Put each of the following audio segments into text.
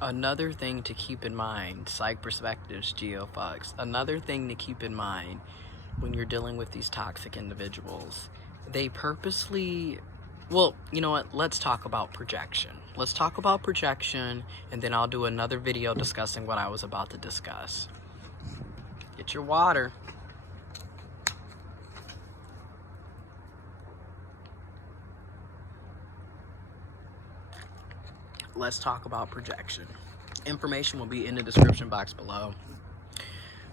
Another thing to keep in mind, psych perspectives, giofvcks, another thing to keep in mind when you're dealing with these toxic individuals, they purposely, well, you know what, let's talk about projection. Let's talk about projection, and then I'll do another video discussing what I was about to discuss. Get your water. Let's talk about projection. Information will be in the description box below.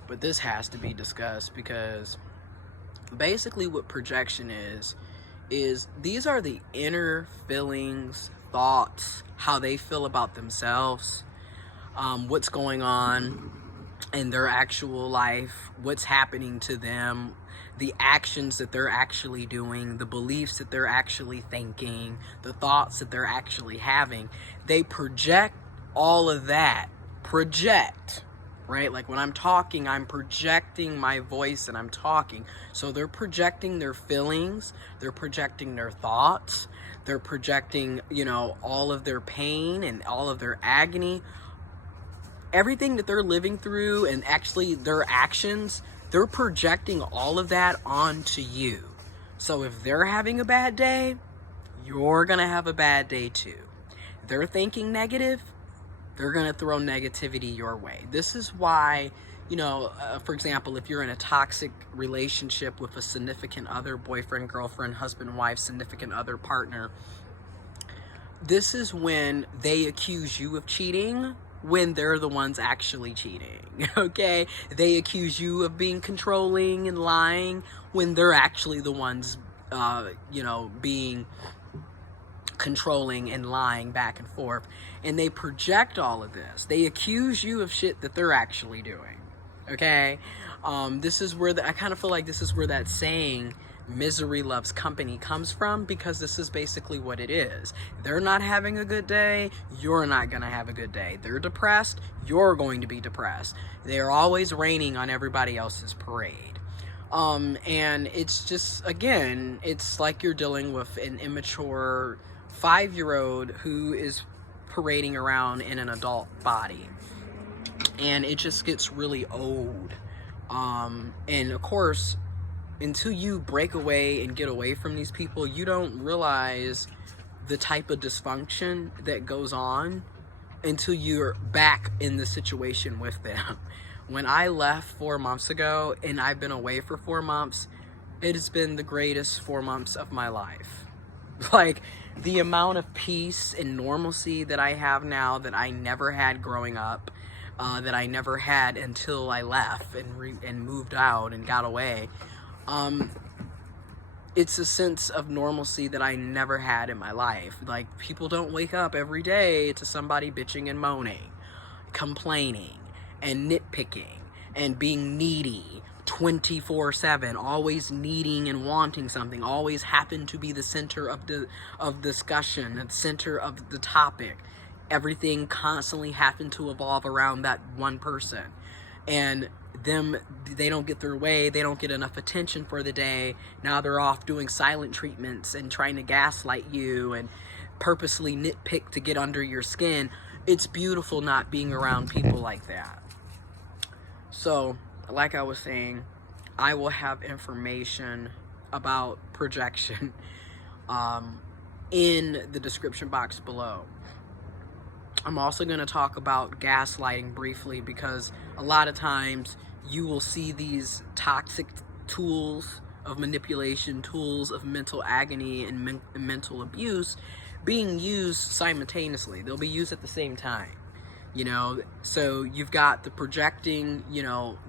But this has to be discussed because basically what projection is these are the inner feelings, thoughts, how they feel about themselves, what's going on in their actual life, what's happening to them, the actions that they're actually doing, the beliefs that they're actually thinking, the thoughts that they're actually having. They project all of that. Project, right? Like when I'm talking, I'm projecting my voice and I'm talking. So they're projecting their feelings, they're projecting their thoughts, they're projecting, all of their pain and all of their agony. Everything that they're living through and actually their actions, they're projecting all of that onto you. So if they're having a bad day, you're gonna have a bad day too. They're thinking negative, they're gonna throw negativity your way. This is why, for example, if you're in a toxic relationship with a significant other, boyfriend, girlfriend, husband, wife, significant other, partner, this is when they accuse you of cheating when they're the ones actually cheating, okay? They accuse you of being controlling and lying when they're actually the ones, being controlling and lying back and forth. And they project all of this. They accuse you of shit that they're actually doing, okay? This is where I kind of feel like this is where that saying, misery loves company, comes from, because this is basically what it is. They're not having a good day, you're not gonna have a good day. They're depressed, you're going to be depressed. They're always raining on everybody else's parade. And it's just, again, it's like you're dealing with an immature 5-year-old who is parading around in an adult body, and it just gets really old. And of course, until you break away and get away from these people, you don't realize the type of dysfunction that goes on until you're back in the situation with them. When I left 4 months ago, and I've been away for 4 months, it has been the greatest 4 months of my life. Like, the amount of peace and normalcy that I have now that I never had growing up, that I never had until I left and moved out and got away. It's a sense of normalcy that I never had in my life. Like, people don't wake up every day to somebody bitching and moaning, complaining, and nitpicking, and being needy 24/7, always needing and wanting something, always happen to be the center of discussion, the center of the topic. Everything constantly happened to evolve around that one person. And they don't get their way, they don't get enough attention for the day. Now they're off doing silent treatments and trying to gaslight you and purposely nitpick to get under your skin. It's beautiful not being around people like that. So, like I was saying, I will have information about projection in the description box below. I'm also going to talk about gaslighting briefly, because a lot of times you will see these toxic tools of manipulation, tools of mental agony and mental abuse being used simultaneously. They'll be used at the same time. So you've got the projecting,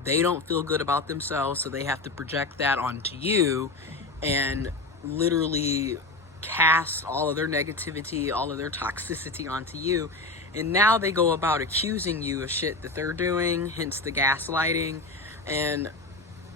they don't feel good about themselves, so they have to project that onto you and literally cast all of their negativity, all of their toxicity onto you. And now they go about accusing you of shit that they're doing, hence the gaslighting. And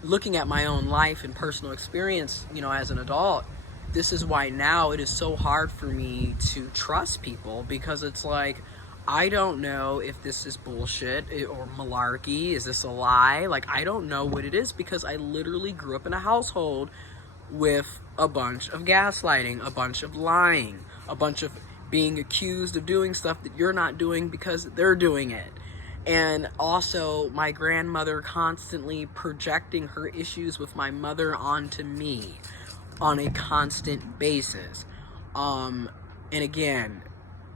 looking at my own life and personal experience, as an adult, this is why now it is so hard for me to trust people, because it's like, I don't know if this is bullshit or malarkey. Is this a lie? Like, I don't know what it is, because I literally grew up in a household with a bunch of gaslighting, a bunch of lying, a bunch of being accused of doing stuff that you're not doing because they're doing it. And also my grandmother constantly projecting her issues with my mother onto me on a constant basis. And again,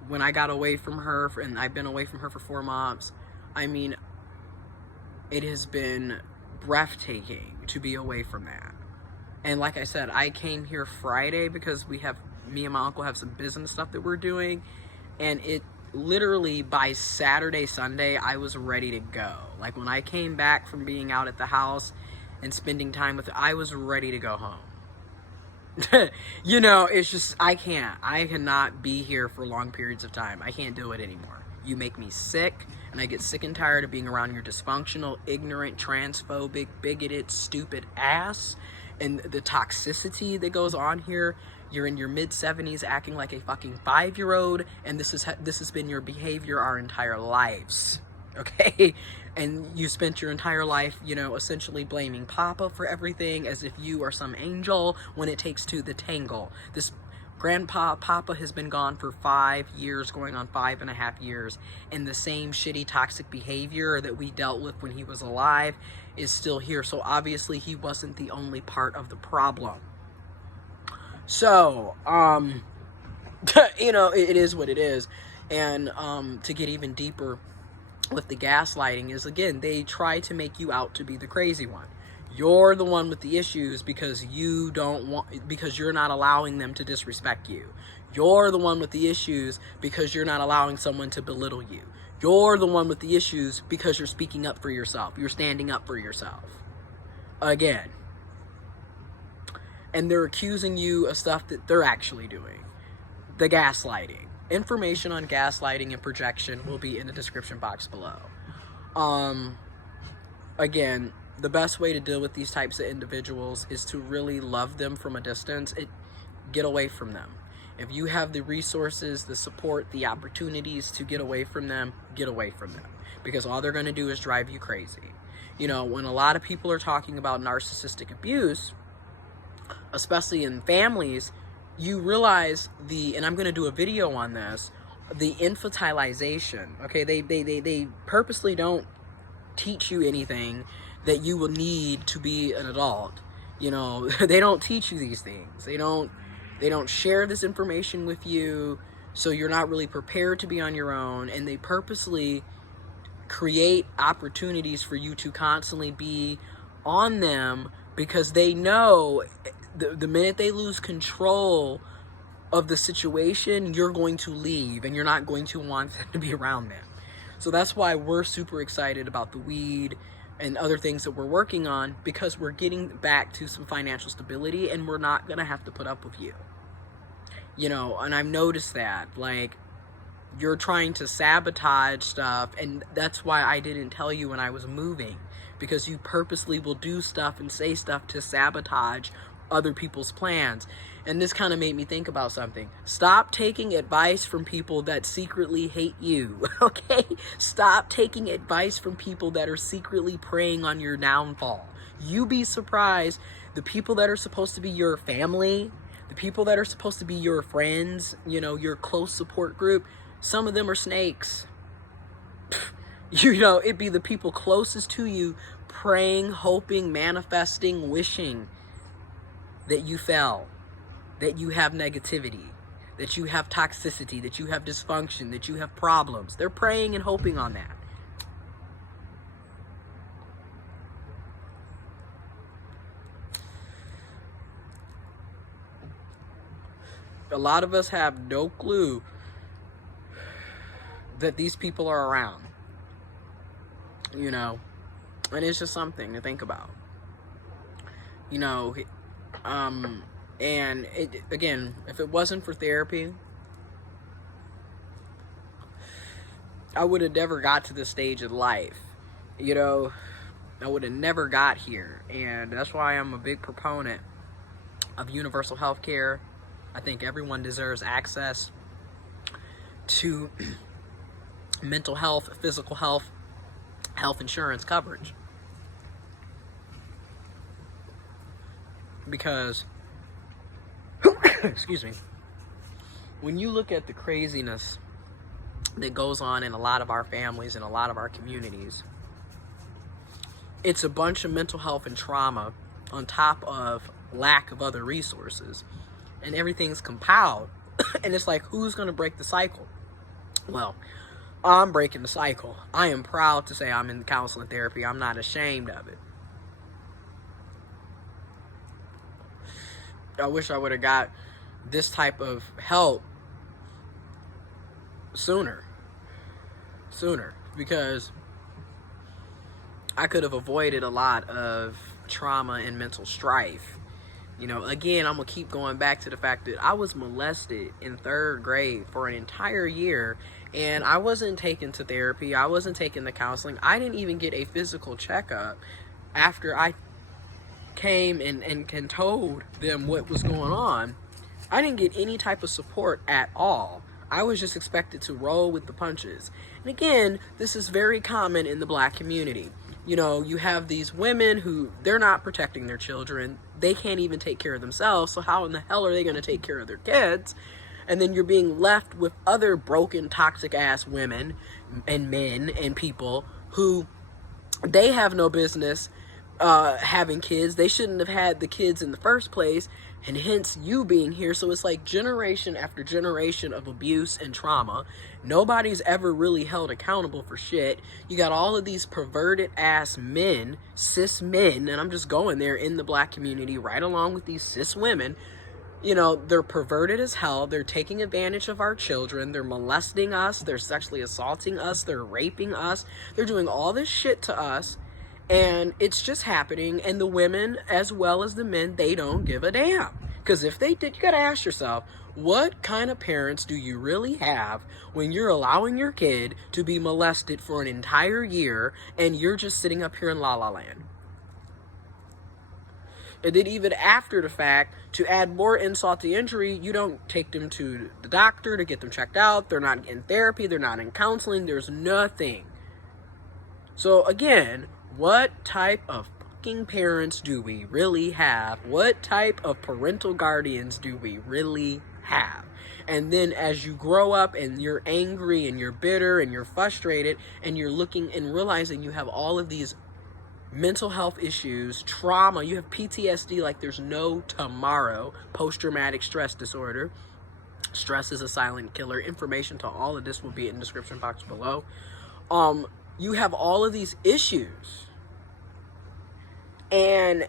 when I got away from her, and I've been away from her for 4 months, I mean, it has been breathtaking to be away from that. And like I said, I came here Friday because me and my uncle have some business stuff that we're doing, and it literally by Saturday, Sunday, I was ready to go. Like when I came back from being out at the house and spending time with her, I was ready to go home. You know, it's just, I cannot be here for long periods of time. I can't do it anymore. You make me sick, and I get sick and tired of being around your dysfunctional, ignorant, transphobic, bigoted, stupid ass, and the toxicity that goes on here. You're in your mid-70s acting like a fucking 5-year-old, and this has been your behavior our entire lives, okay? And you spent your entire life, you know, essentially blaming Papa for everything, as if you are some angel when it takes two to tangle. This Papa has been gone for 5 years, going on 5.5 years, and the same shitty toxic behavior that we dealt with when he was alive is still here. So obviously he wasn't the only part of the problem. So, you know, it is what it is. And to get even deeper with the gaslighting is, again, they try to make you out to be the crazy one. You're the one with the issues because because you're not allowing them to disrespect you. You're the one with the issues because you're not allowing someone to belittle you. You're the one with the issues because you're speaking up for yourself. You're standing up for yourself. Again. And they're accusing you of stuff that they're actually doing. The gaslighting. Information on gaslighting and projection will be in the description box below. Again, the best way to deal with these types of individuals is to really love them from a distance. Get away from them. If you have the resources, the support, the opportunities to get away from them, get away from them. Because all they're going to do is drive you crazy. You know, when a lot of people are talking about narcissistic abuse, especially in families, you realize and I'm going to do a video on this, the infantilization, okay? They purposely don't teach you anything that you will need to be an adult. You know, they don't teach you these things. They don't share this information with you, so you're not really prepared to be on your own, and they purposely create opportunities for you to constantly be on them because they know the minute they lose control of the situation, you're going to leave and you're not going to want to be around them. So that's why we're super excited about the weed and other things that we're working on, because we're getting back to some financial stability and we're not going to have to put up with you. You know, and I've noticed that, like, you're trying to sabotage stuff, and that's why I didn't tell you when I was moving, because you purposely will do stuff and say stuff to sabotage other people's plans. And this kind of made me think about something. Stop taking advice from people that secretly hate you, okay? Stop taking advice from people that are secretly preying on your downfall. You be surprised, the people that are supposed to be your family, the people that are supposed to be your friends, you know, your close support group, some of them are snakes. You know, it'd be the people closest to you praying, hoping, manifesting, wishing that you fell, that you have negativity, that you have toxicity, that you have dysfunction, that you have problems. They're praying and hoping on that. A lot of us have no clue that these people are around, you know, and it's just something to think about, you know. And again, if it wasn't for therapy, I would have never got to this stage in life, you know. I would have never got here, and that's why I'm a big proponent of universal health care. I think everyone deserves access to mental health, physical health, health insurance coverage. Because, excuse me, when you look at the craziness that goes on in a lot of our families and a lot of our communities, it's a bunch of mental health and trauma on top of lack of other resources, and everything's compiled. And it's like, who's going to break the cycle? Well, I'm breaking the cycle. I am proud to say I'm in counseling therapy. I'm not ashamed of it. I wish I would have got this type of help sooner, because I could have avoided a lot of trauma and mental strife. You know, again, I'm going to keep going back to the fact that I was molested in 3rd grade for an entire year, and I wasn't taken to therapy. I wasn't taken to counseling. I didn't even get a physical checkup after I came and told them what was going on. I didn't get any type of support at all. I was just expected to roll with the punches. And again, this is very common in the Black community. You know, you have these women who, they're not protecting their children. They can't even take care of themselves. So how in the hell are they going to take care of their kids? And then you're being left with other broken, toxic ass women and men and people who, they have no business having kids. They shouldn't have had the kids in the first place, and hence you being here. So it's like generation after generation of abuse and trauma. Nobody's ever really held accountable for shit. You got all of these perverted ass men, cis men, and I'm just going there in the Black community right along with these cis women. You know, they're perverted as hell. They're taking advantage of our children. They're molesting us. They're sexually assaulting us. They're raping us. They're doing all this shit to us. And it's just happening, and the women as well as the men, they don't give a damn. Because if they did, you gotta ask yourself, what kind of parents do you really have when you're allowing your kid to be molested for an entire year and you're just sitting up here in La La Land? And then even after the fact, to add more insult to injury, you don't take them to the doctor to get them checked out. They're not in therapy. They're not in counseling. There's nothing. So again, what type of fucking parents do we really have? What type of parental guardians do we really have? And then as you grow up and you're angry and you're bitter and you're frustrated and you're looking and realizing you have all of these mental health issues, trauma, you have PTSD like there's no tomorrow, post-traumatic stress disorder. Stress is a silent killer. Information to all of this will be in the description box below. You have all of these issues, and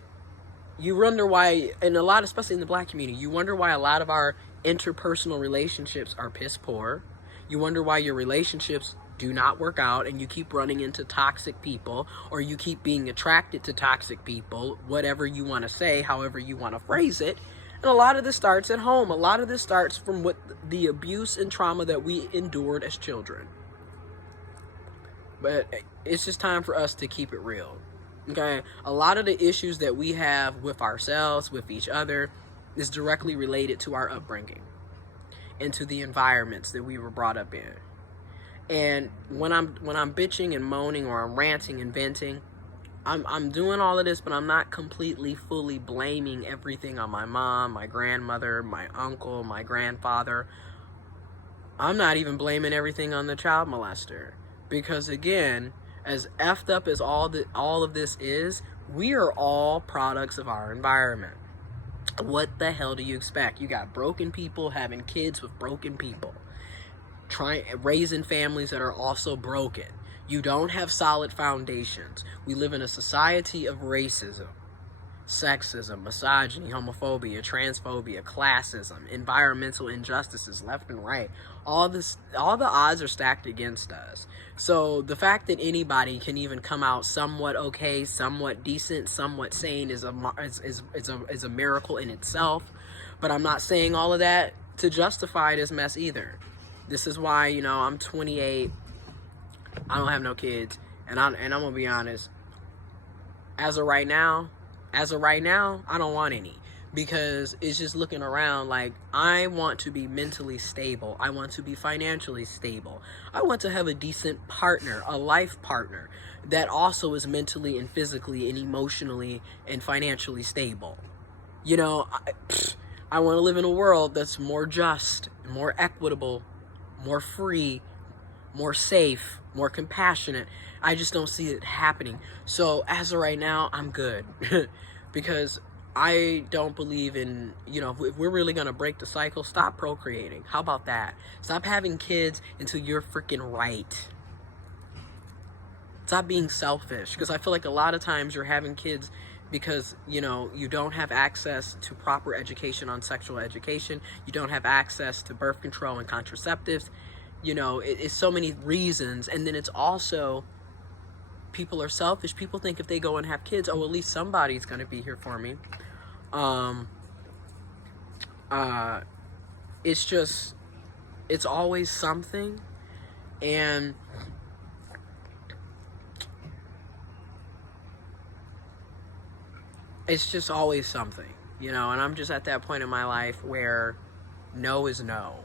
you wonder why, and a lot, especially in the Black community, you wonder why a lot of our interpersonal relationships are piss poor. You wonder why your relationships do not work out, and you keep running into toxic people, or you keep being attracted to toxic people, whatever you want to say, however you want to phrase it. And a lot of this starts at home. A lot of this starts from what the abuse and trauma that we endured as children. But it's just time for us to keep it real. Okay? A lot of the issues that we have with ourselves, with each other, is directly related to our upbringing and to the environments that we were brought up in. And when I'm bitching and moaning, or I'm ranting and venting, I'm doing all of this, but I'm not completely, fully blaming everything on my mom, my grandmother, my uncle, my grandfather. I'm not even blaming everything on the child molester. Because again, as effed up as all of this is, we are all products of our environment. What the hell do you expect? You got broken people having kids with broken people, raising families that are also broken. You don't have solid foundations. We live in a society of racism, sexism, misogyny, homophobia, transphobia, classism, environmental injustices left and right. All the odds are stacked against us. So the fact that anybody can even come out somewhat okay, somewhat decent, somewhat sane is a miracle in itself. But I'm not saying all of that to justify this mess either. This is why, you know, I'm 28. I don't have no kids, and I'm gonna be honest. As of right now, I don't want any, because it's just looking around like I want to be mentally stable. I want to be financially stable. I want to have a decent partner, a life partner that also is mentally and physically and emotionally and financially stable. You know, I want to live in a world that's more just, more equitable, more free, more safe, more compassionate. I just don't see it happening. So as of right now, I'm good. Because I don't believe in, you know, if we're really going to break the cycle, stop procreating. How about that? Stop having kids until you're freaking right. Stop being selfish. Because I feel like a lot of times you're having kids because, you know, you don't have access to proper education on sexual education. You don't have access to birth control and contraceptives. You know, it's so many reasons. And then it's also, people are selfish. People think if they go and have kids, oh, at least somebody's going to be here for me. It's just, it's always something. And it's just always something, you know, and I'm just at that point in my life where no is no,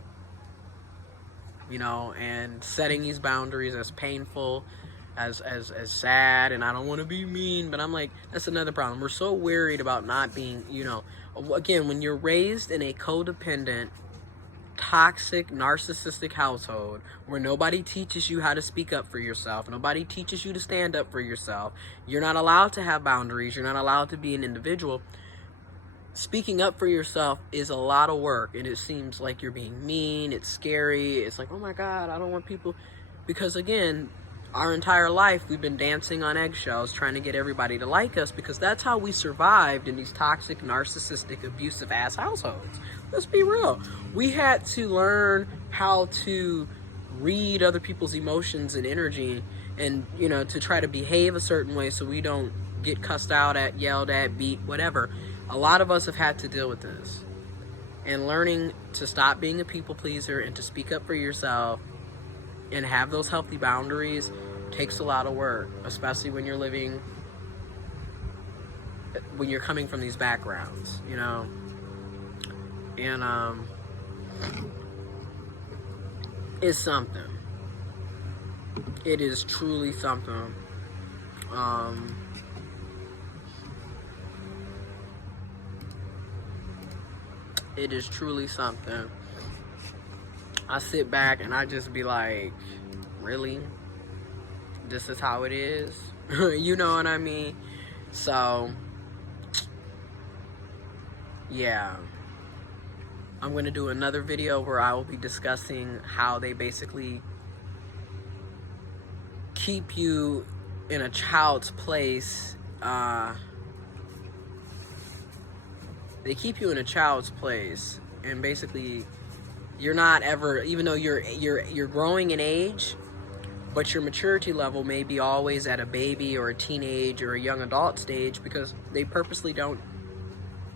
you know, and setting these boundaries, as painful, as sad, and I don't want to be mean, but I'm like, that's another problem. We're so worried about not being, you know, again, when you're raised in a codependent, toxic, narcissistic household where nobody teaches you how to speak up for yourself, nobody teaches you to stand up for yourself, you're not allowed to have boundaries, you're not allowed to be an individual. Speaking up for yourself is a lot of work, and it seems like you're being mean, it's scary, it's like, oh my God, I don't want people, because again, our entire life we've been dancing on eggshells trying to get everybody to like us, because that's how we survived in these toxic, narcissistic, abusive ass households. Let's be real. We had to learn how to read other people's emotions and energy, and, you know, to try to behave a certain way so we don't get cussed out at, yelled at, beat, whatever. A lot of us have had to deal with this, and learning to stop being a people pleaser and to speak up for yourself and have those healthy boundaries takes a lot of work, especially when you're living, when you're coming from these backgrounds, you know. And it's something. It is truly something. It is truly something. I sit back and I just be like, really? This is how it is? You know what I mean? So, yeah. I'm going to do another video where I will be discussing how they basically keep you in a child's place. They keep you in a child's place, and basically you're not ever, even though you're growing in age, but your maturity level may be always at a baby or a teenage or a young adult stage, because they purposely don't.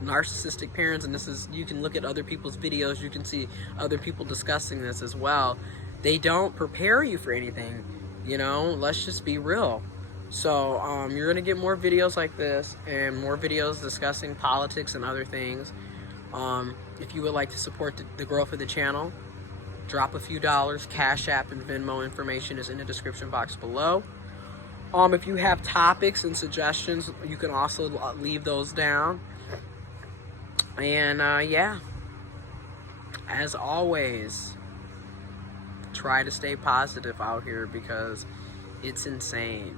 Narcissistic parents, and this is, you can look at other people's videos, you can see other people discussing this as well, they don't prepare you for anything, you know. Let's just be real. So you're gonna get more videos like this, and more videos discussing politics and other things. If you would like to support the growth of the channel, drop a few dollars. Cash App and Venmo information is in the description box below. If you have topics and suggestions, you can also leave those down. And yeah, as always, try to stay positive out here, because it's insane.